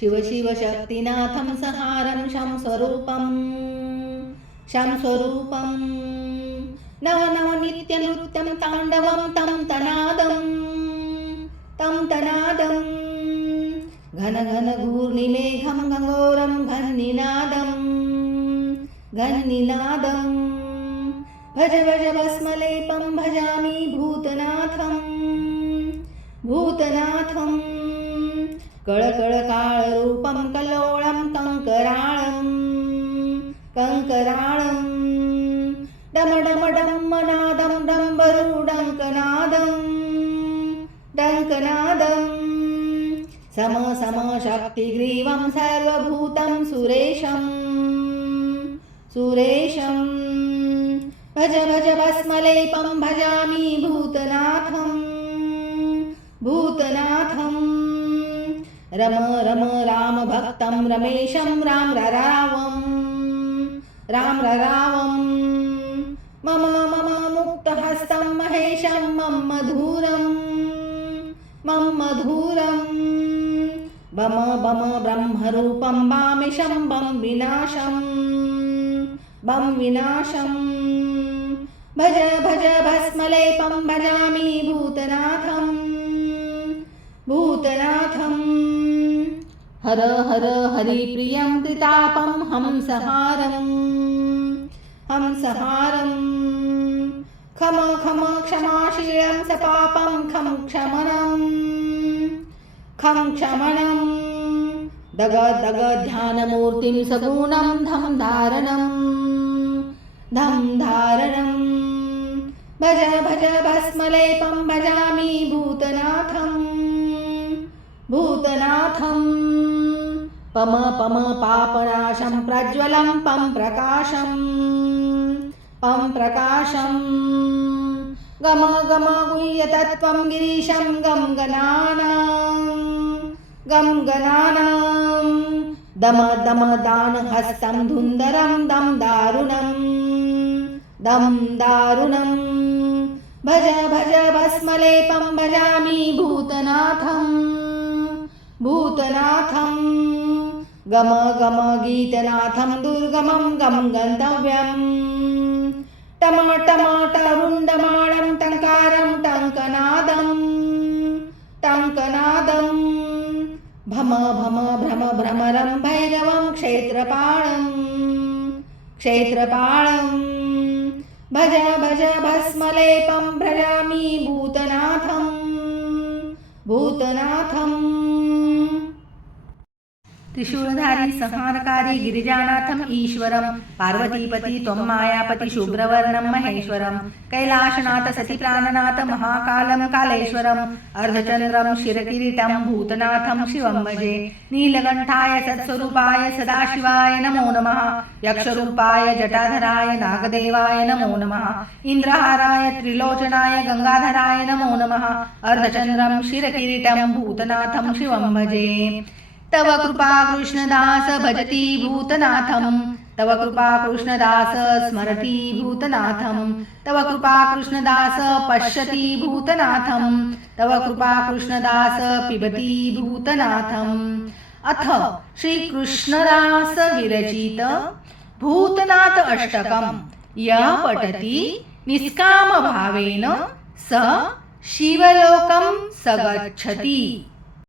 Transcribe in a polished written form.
शिव शिव शक्तिनाथं संहारं शं स्वरूपं नव नव नित्यनृत्यं ताण्डवं तं तनादं घन घन घूर्णिमेघं घोरं घन्निनादं भज भज भस्मलेपं भजामि भूतनाथं कळकळकाळरूपं कल्लोळं कङ्कराळं डम डम डम्मनादं डङ्कनादं सम सम शक्तिग्रीवं सर्वभूतं सुरेशं भज भज भस्मलेपं भजामि भूतनाथं रम रम राम भक्तं रमेशं राम ररावं मम मम मुक्तहस्तं महेशं मम मधुरं बम बम ब्रह्मरूपं वामिशं बम विनाशं भज भज भस्मलेपं भजामि भूतनाथं हर हर हरिप्रियं त्रितापं हंसहारं खम खम क्षमाशीलं सपापं खं क्षमनं दग दग ध्यानमूर्तिं सगुणं धं धारणं भज भज भस्मलेपं भजामि भूतनाथं पम पम पापनाशं प्रज्वलं पं प्रकाशं गम गम गुह्यतत्त्वं गिरीशं गं गणानां दम दम दानहस्तं धुन्धरं दं दारुणं भज भज भस्मलेपं भजामि भूतनाथं गम गम गीतनाथं दुर्गमं गं गन्तव्यं टम टम टरुण्डमाणं टङ्कारं टङ्कनादं भम भम भ्रम भ्रमरं भैरवं क्षेत्रपाळं भज भज भस्मलेपं भजामि भूतनाथं त्रिशूलधारी संहारकारी गिरिजानाथम ईश्वरं पार्वतीपति त्वं मायापति शुभ्रवर्णं महेश्वरं कैलाशनाथ सतीप्राणनाथ महाकालं कालेश्वरम् अर्धचन्द्रं शिरकिरीटं भूतनाथं शिवं भजे नीलकण्ठाय सत्स्वरूपाय सदाशिवाय नमो नमः यक्षरूपाय जटाधराय नागदेवाय नमो नमः इन्द्रहाराय त्रिलोचनाय गंगाधराय नमो नमः अर्धचन्द्रं शिरकिरीटं भूतनाथं शिवं भजे तव कृपा कृष्णदास भजति भूतनाथं तव कृपा कृष्णदास स्मरति भूतनाथं तव कृपा कृष्णदास पश्यति भूतनाथं तव कृपा कृष्णदास पिबति भूतनाथम् अथ श्री कृष्णदास विरचित भूतनाथ अष्टकं यः पठति निष्काम भावेन स शिवलोकं स गच्छति।